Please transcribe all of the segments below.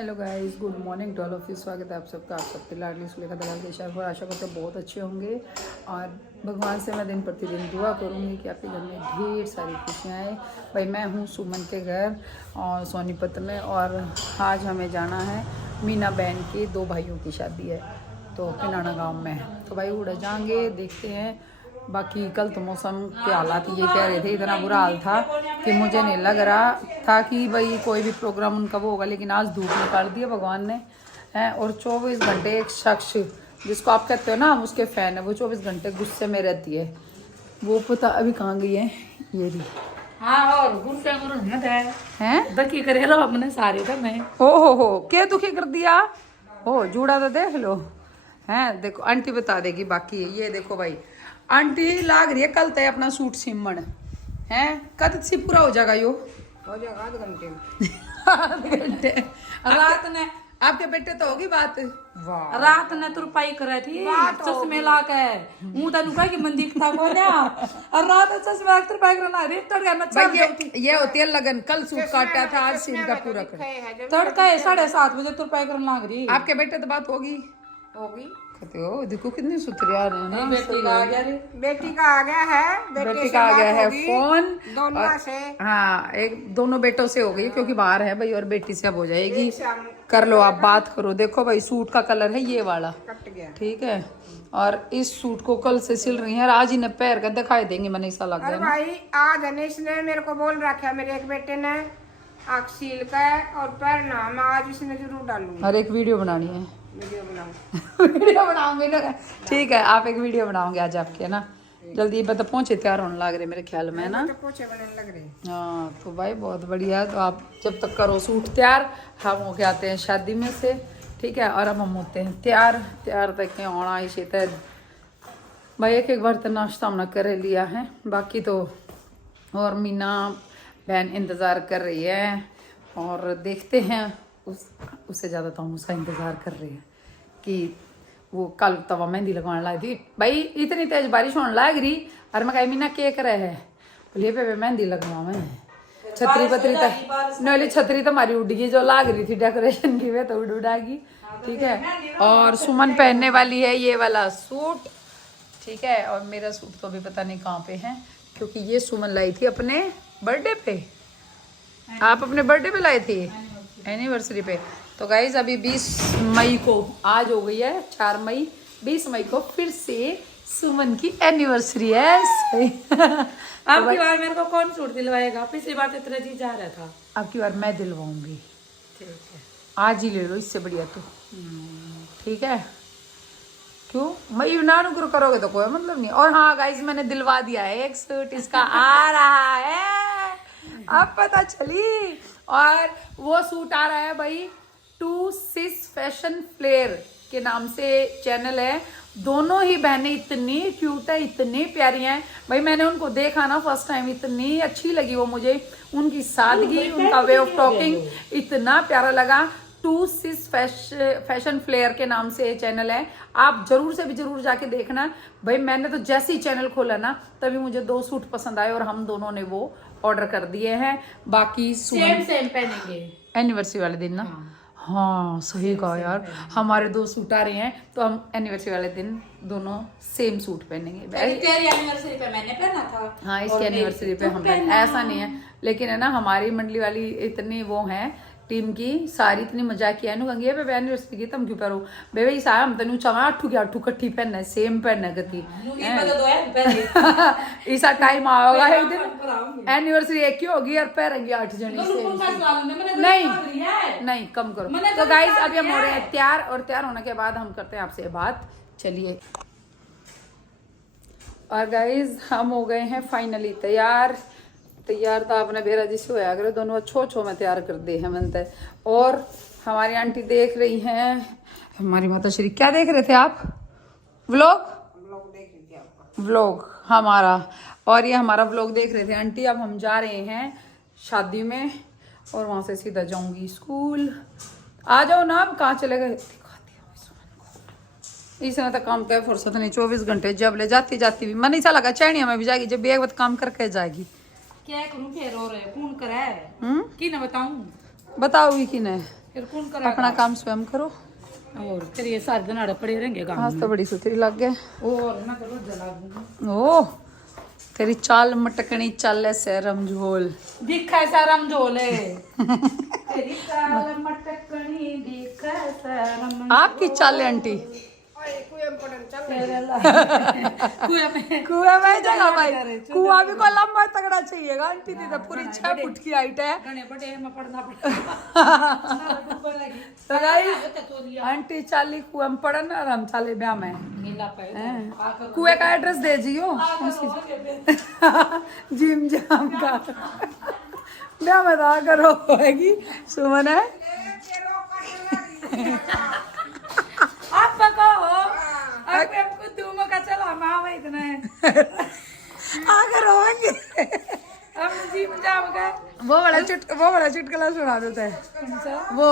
Hello guys, good morning to all of you. स्वागत है आप सबका, आप सबके लाडली सुलेखा दलाल के शहर पर। आशा करते बहुत अच्छे होंगे और भगवान से मैं दिन प्रतिदिन दुआ करूंगी कि आपके घर में ढेर सारी खुशियाँ आए। भाई मैं हूँ सुमन के घर और सोनीपत में, और आज हमें जाना है मीना बहन के दो भाइयों की शादी है तो पिनाना गाँव में। तो भाई उड़ जाएंगे, देखते हैं। बाकी कल तो मौसम के हालात ये कह रहे थे, इतना बुरा हाल था कि मुझे नहीं लग रहा था कि भाई कोई भी प्रोग्राम उनका वो होगा, लेकिन आज धूप निकाल दिया भगवान ने है। और 24 घंटे एक शख्स जिसको आप कहते हो ना हम उसके फैन है, वो 24 घंटे गुस्से में रहती है। वो पता अभी कहाँ गई है ये भी। हाँ, और गुस्से में हैं दुखी करे लो अपने सारे का मैं। हो क्या दुखी कर दिया हो, जूड़ा तो देख लो। हैं देखो आंटी बता देगी बाकी। ये देखो भाई, आंटी लाग रही है कल तय अपना सूट सिमण है। कद से पूरा हो जाएगा यो? हो जाएगा आधे घंटे में। आधे घंटे। रात ने आपके बेटे तो होगी बात। वाह, रात ने तुरपाई करे थी चश्मे ला के। मुंह तनु कह कि मन दिखता को ना, और रात चश्मे ला के तुरपाई करना रे तड़का में चल जाती। ये होती है लगन। कल सूट काटा था, आज सीन का पूरा कर। तड़का 7:30 बजे तुरपाई करना लग रही। आपके बेटे तो बात होगी कहते हो। देखो कितनी सुथरिया है ना। बेटी का आ गया रे, बेटी का आ गया है, बेटी का आ गया है फोन दोनों से। हाँ, एक दोनों बेटों से हो गई क्योंकि बाहर है भाई, और बेटी से अब हो जाएगी। कर लो आप बात करो। देखो भाई सूट का कलर है ये वाला, कट गया। ठीक है। और इस सूट को कल से सिल रही है, आज ही ने पैर का दिखाई देंगे। मैंने ऐसा लग अरे गया ना। भाई आज अनिश ने मेरे को बोल रखा है, मेरे एक बेटे ने आँख सील का और पैर ना, मैं आज इसने जरूर डालूंगी। और एक वीडियो बनानी है। वीडियो बनाऊं। वीडियो बनाऊंगे ना, ठीक है। आप एक वीडियो बनाओगे आज आपके ना, जल्दी बता पहुंचे तैयार होने लग रहे मेरे ख्याल में ना। तो पोछे बनने लग रहे। हाँ तो भाई बहुत बढ़िया। तो आप जब तक करो सूट तैयार, हम होके आते हैं शादी में से, ठीक है। और अब हम होते हैं तैयार तक होना ही शेता भाई। एक बार तो नाश्ता हमने कर लिया है, बाकी तो और मीना बहन इंतज़ार कर रही है। और देखते हैं उससे ज़्यादा तो हम उसका इंतज़ार कर रहे हैं कि वो कल तवा मेहंदी लगवाने लाई थी। भाई इतनी तेज बारिश होने लग रही, और मैं कही मीना के करे है, बोलिए पे मेहंदी लगवा मैं। छतरी पतरी तक नली छतरी तो हमारी उड़ गई, जो लाग रही थी डेकोरेशन की वे तो उड़ागी, ठीक है। और सुमन पहनने वाली है ये वाला सूट, ठीक है। और मेरा सूट तो अभी पता नहीं कहाँ पे है, क्योंकि ये सुमन लाई थी अपने बर्थडे पे। आप अपने बर्थडे पे लाए थे, एनिवर्सरी पे। तो गाइज अभी 20 मई को, आज हो गई है 4 मई, 20 मई को फिर से सुमन की एनिवर्सरी है। अब की बार मेरे को कौन सूट दिलवाएगा? पिछली बार तो इतना जी जा रहा था। अब की बार मैं दिलवाऊंगी, ठीक है। आज ही ले लो, इससे बढ़िया तो, ठीक है। क्यों मई नानुग्र करोगे तो कोई मतलब नहीं। और हाँ गाइज मैंने दिलवा दिया है एक सूट, इसका आ रहा है, अब पता चली। और वो सूट आ रहा है भाई 26 फैशन फ्लेयर के नाम से चैनल है। दोनों ही बहनें इतनी क्यूट है, इतनी प्यारी हैं भाई। मैंने उनको देखा ना फर्स्ट टाइम, इतनी अच्छी लगी वो मुझे। उनकी सादगी, उनका वे ऑफ टॉकिंग इतना प्यारा लगा। 26 फैशन फ्लेयर के नाम से चैनल है, आप जरूर से भी जरूर जाके देखना भाई। मैंने तो जैसे ही चैनल खोला ना तभी मुझे 2 सूट पसंद आए और हम दोनों ने वो ऑर्डर कर दिए हैं। बाकी सेम पहनेंगे एनिवर्सरी वाले दिन ना। हाँ सही कहा यार, हमारे 2 सूट आ रहे हैं तो हम एनिवर्सरी वाले दिन दोनों सेम सूट पहनेंगे। तेरी एनिवर्सरी पे मैंने पहना था। हाँ इसकी एनिवर्सरी पे हम ऐसा नहीं है, लेकिन है ना हमारी मंडली वाली इतनी वो है टीम की सारी, इतनी मजाक किया गंगे पे एनिवर्सरी की तुम क्यों पहनो बेबे। इस हम तनु चवा 8 कट्ठी पहनना सेम पहनना गति ऐसा टाइम आएगा एक दिन एनिवर्सरी एक ही होगी और पहनेंगे 8 जने से। नहीं कम करो। तो गाइस अभी हम हो रहे हैं तैयार, और तैयार होने के बाद हम करते हैं आपसे बात। चलिए, और गाइस हम हो गए हैं फाइनली तैयार तो आपने बेरा जिसे होया करे दोनों अच्छो में तैयार कर दे हैं मनते। और हमारी आंटी देख रही हैं, हमारी माता श्री क्या देख रहे थे आप? व्लॉग देख रही थी आपका व्लॉग हमारा, और ये हमारा व्लॉग देख रहे थे आंटी। अब हम जा रहे हैं शादी में और वहां से सीधा जाऊंगी स्कूल। आ जाओ ना, अब कहाँ चले गए? इसने तो काम का फुर्सत नहीं, 24 घंटे जब ले जाती भी मन ऐसा लगा चैनिया में भी जाएगी, जब भी एक बार काम करके जाएगी। क्या करूं फिर? और कौन करे कि ना बताऊं? बताओगी कि नहीं? फिर कौन करा अपना काम स्वयं करो। और फिर ये सारे दिन आड़े पड़े रहेंगे काम आज तो बड़ी सुथरी लग गए। और ना करो जला दूंगा ओ तेरी चाल मटकनी चाल से रमझोल दिखा सारा रमझोले तेरी चाल मटकनी दिखा सारा आपकी चाल है आंटी। कुआ में जगह भाई कुआ भी को लंबा तगड़ा चाहिएगा आंटी दी तो पूरी 6 फुट की हाइट है। गणे बड़े में पड़ना पड़ेगा तो गाइस आंटी चाली कुआ में पड़न और हम चाले ब्याह में मिला पे कुएं का एड्रेस दे जियो जिम जाम का ब्याह में तो करो होगी सुमन है आप पकाओ अब हमको दूमों का चला मावा इतना है आकर होंगे हम जिम जाम का वो बड़ा चुटकुला सुना देता है वो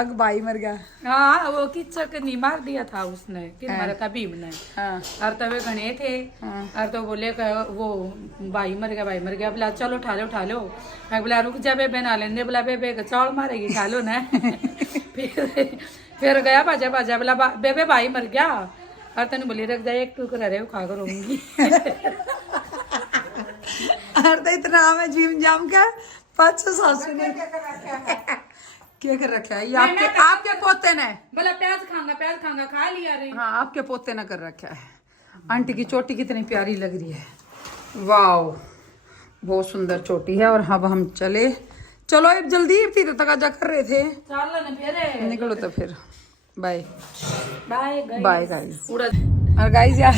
अग भाई मर गया। हाँ वो किचक नहीं मार दिया था उसने कि मारा था भीम ने। हाँ और तब वे गणे थे और तो बोले वो भाई मर गया बोला चलो उठा लो मैं बोला रुक जा बेबे ना लेने बोला बेबे चावल मारेगी खा लो ना फिर गया बाजा बोला बेबे भाई मर गया और तेने बोली रख जाए एक टुकड़ा रहे खा कर रहूंगी अरे तो इतना हमें जिम जाम का 500 सासू ने क्या कर रखा है ये आपके पोते ने बोला प्याज खाऊंगा खा लिया रे। हाँ आपके पोते ने कर रखा है। आंटी की चोटी कितनी प्यारी लग रही है वाओ बहुत सुंदर चोटी है। और अब हम चलो अब जल्दी थी तो तकाजा कर रहे थे चल ना फिर निकलो तो फिर बाय बाय गाइस। और गाइस यार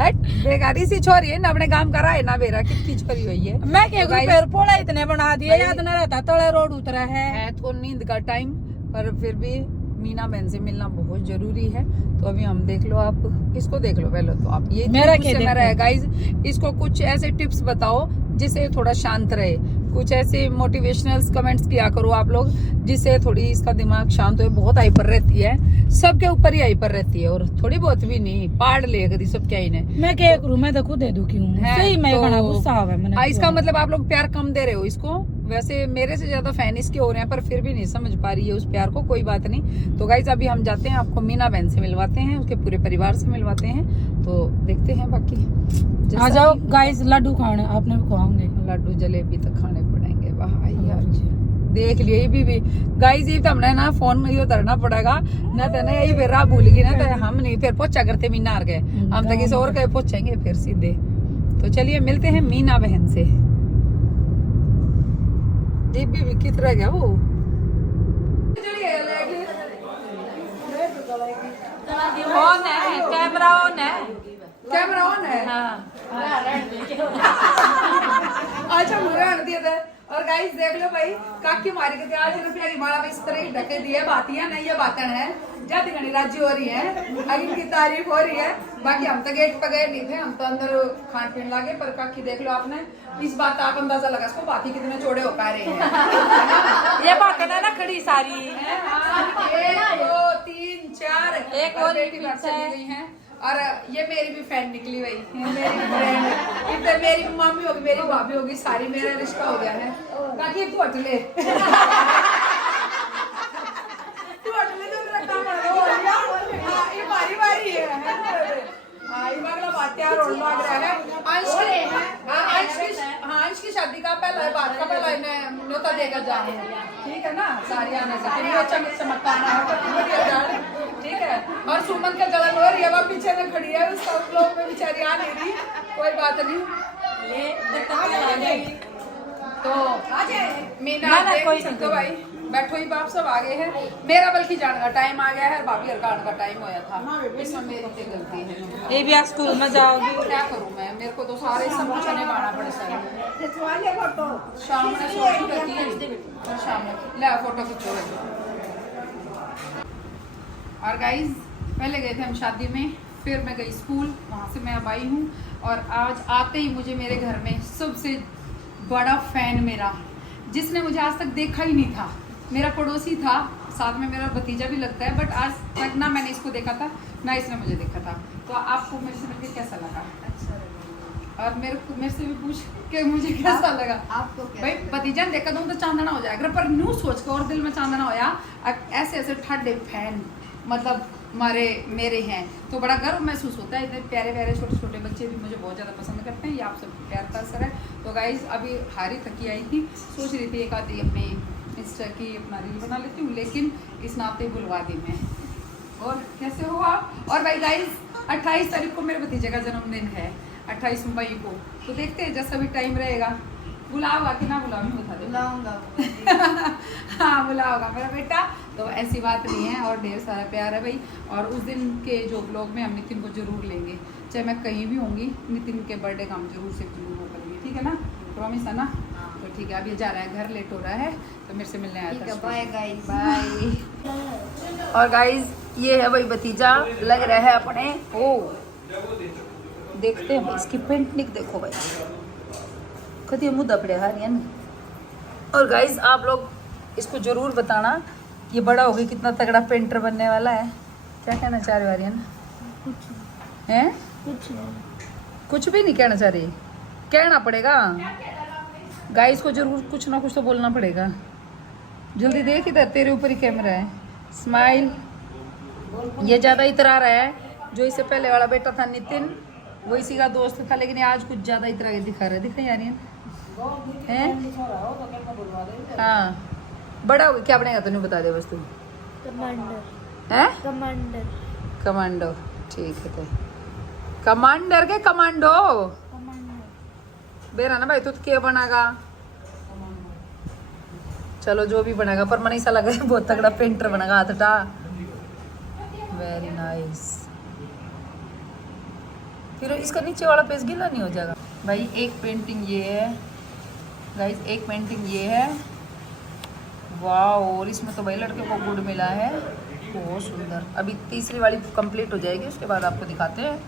हट बेकारी सी छोरी है ना अपने काम करा है ना बेरा कितनी छोरी हुई है। मैं क्या पैर पोड़ा इतने बना दिए याद न रहता तले रोड उतरा है तो नींद का टाइम पर फिर भी मीना बहन से मिलना बहुत जरूरी है। तो अभी हम देख लो आप इसको देख लो पहले तो आप ये मेरा है गाइस इसको कुछ ऐसे टिप्स बताओ जिससे थोड़ा शांत रहे। कुछ ऐसे मोटिवेशनल कमेंट्स किया करो आप लोग जिससे थोड़ी इसका दिमाग शांत हो। बहुत हाइपर रहती है सबके ऊपर ही हाइपर रहती है और थोड़ी बहुत भी नहीं पाड़ ले कभी सब क्या ही नहीं। मैं क्या करूं मैं तो खुद दे दूं क्यों सही मैं बड़ा गुस्सा है मैंने इसका मतलब आप लोग प्यार कम दे रहे हो इसको। वैसे मेरे से ज्यादा फैन इसके हो रहे हैं पर फिर भी नहीं समझ पा रही है उस प्यार को। कोई बात नहीं। तो गाइस अभी हम जाते हैं आपको मीना बहन से मिलवाते हैं उसके पूरे परिवार से मिलवाते हैं तो देखते हैं बाकी। आ जाओ गाइस लड्डू खाने आपने भी खाओगे लड्डू जलेबी तो खाने पड़ेंगे भाई यार देख लिए ये भी गाइस ये तो हमने ना फोन ये उतरना पड़ेगा ना तो ना यही फिर राह भूल गई ना तो हम नहीं फिर पहुंचा करते मीनार गए हम तो किसी और के पहुंचेंगे फिर सीधे। तो चलिए मिलते हैं मीना बहन से। दीपी भी कित रह गया वो कैमरा ऑन है अच्छा मुझे दिया था। और गाइस देख लो भाई काकी मारी के 8 रुपया की माला में इस तरह की ढके दी है बातियां नहीं ये बातें हैं जाती घनी राजी हो रही है अगिन की तारीफ हो रही है। बाकी हम तो गेट पर गए नहीं थे हम तो अंदर खान पीन लागे पर काकी देख लो आपने इस बात आप अंदाजा लगा इसको बाती कितने चौड़े हो पा रहे हैं ये बातें ना खड़ी सारी 1 2 3 4 एक और बेटी बात चली गई है। और ये मेरी भी फैन निकली हुई मेरी भी फ्रेंड इधर मेरी मम्मी होगी मेरी भाभी होगी सारी मेरा रिश्ता हो गया है। काकी तू हट ले तो मेरा काम हो गया ये बारी है ये अगला बात तैयार होने लग रहा है। अंश की शादी का पहला बात का पहला इन्हें न्योता देकर जा रहे हैं ठीक है ना सारी आने से चमत्कार ठीक है। और सुमन का जलन हो रही है वह पीछे में खड़ी है सब लोग में बेचारी आ नहीं रही कोई बात नहीं तो मीना कोई तो भाई बैठो ही बाप सब आ गए हैं। मेरा बल्कि जाने का टाइम आ गया है भाभी हरकान का टाइम होया था इसमें मेरी गलती है। ये भी आज स्कूल में जाओगी क्या करूं मैं मेरे को तो सारे सब कुछ निभाना पड़े सर शाम में शॉपिंग करती है और शाम में ले फोटो खिंचो। और गाइज पहले गए थे हम शादी में फिर मैं गई स्कूल वहाँ से मैं अब आई हूँ और आज आते ही मुझे मेरे घर में सबसे बड़ा फैन मेरा जिसने मुझे आज तक देखा ही नहीं था मेरा पड़ोसी था साथ में मेरा भतीजा भी लगता है बट आज तक ना मैंने इसको देखा था ना इसने मुझे देखा था। तो आपको मेरे से मिलकर कैसा लगा? अच्छा लगा। और मेरे से भी पूछ के मुझे कैसा लगा आपको भाई भतीजा ने देखा तो चांदना हो जाएगा पर न्यू सोच के और दिल में चांदना होया ऐसे ऐसे ठंडे फैन मतलब मेरे हैं तो बड़ा गर्व महसूस होता है। इतने प्यारे प्यारे छोटे छोटे बच्चे भी मुझे बहुत ज़्यादा पसंद करते हैं। ये आप सब प्यार का असर है। तो गाइज अभी हारी थकी आई थी, सोच रही थी एक आधी अपने इंस्टा की अपना रील बना लेती हूँ, लेकिन इस नाते बुलवा दी मैं। और कैसे हो आप? और भाई गाइज 28 तारीख को मेरे भतीजे का जन्मदिन है, 28 मई को। तो देखते हैं जैसा भी टाइम रहेगा बुलाओगा कि ना बुलाओ बता दे। बुलाऊंगा हाँ बुलाओगा मेरा बेटा। तो ऐसी बात नहीं है और ढेर सारा प्यार है भाई। और उस दिन के जो ब्लॉग में हम नितिन को जरूर लेंगे, चाहे मैं कहीं भी होंगी नितिन के बर्थडे का हम जरूर से जरूर वो करेंगे, ठीक है ना? प्रॉमिस है ना? तो ठीक है, अब ये जा रहा है घर, लेट हो रहा है तो मेरे से मिलने आया था। Bye guys bye. और गाइज ये है भाई भतीजा, लग रहा है अपने ओ देखते हैं भाई इसकी पेंटिंग देखो भाई कभी मुद्दा पड़े हारियन। और गाइज आप लोग इसको जरूर बताना ये बड़ा हो गया कितना तगड़ा पेंटर बनने वाला है। क्या कहना चाह रहे हो आर्यन? हैं? कुछ भी नहीं कहना चाह रही, कहना पड़ेगा गाइस को जरूर, कुछ ना कुछ तो बोलना पड़ेगा। जल्दी देख, इधर तेरे ऊपर ही कैमरा है। स्माइल। ये ज़्यादा इतरा रहा है, जो इससे पहले वाला बेटा था नितिन वो इसी का दोस्त था, लेकिन आज कुछ ज़्यादा इतरा के दिखा रहा है। दिखा यार हैं? हाँ बड़ा हो गया, क्या बनेगा तूने बता दे बस तू। कमांडर हैं? कमांडर कमांडो, ठीक है। तो कमांडर के कमांडो कमांडर बेरा ना भाई, तू क्या बनागा? चलो जो भी बनेगा, पर मन ऐसा लगा बहुत तगड़ा पेंटर बनेगा। हाथटा वेरी नाइस। फिर इसका नीचे वाला पेज गीला नहीं हो जाएगा भाई। एक पेंटिंग ये है गाइस, एक पेंटिंग ये है, वाह। और इसमें तो भाई लड़के को गुड मिला है, बहुत सुंदर। अभी तीसरी वाली कंप्लीट हो जाएगी, उसके बाद आपको दिखाते हैं।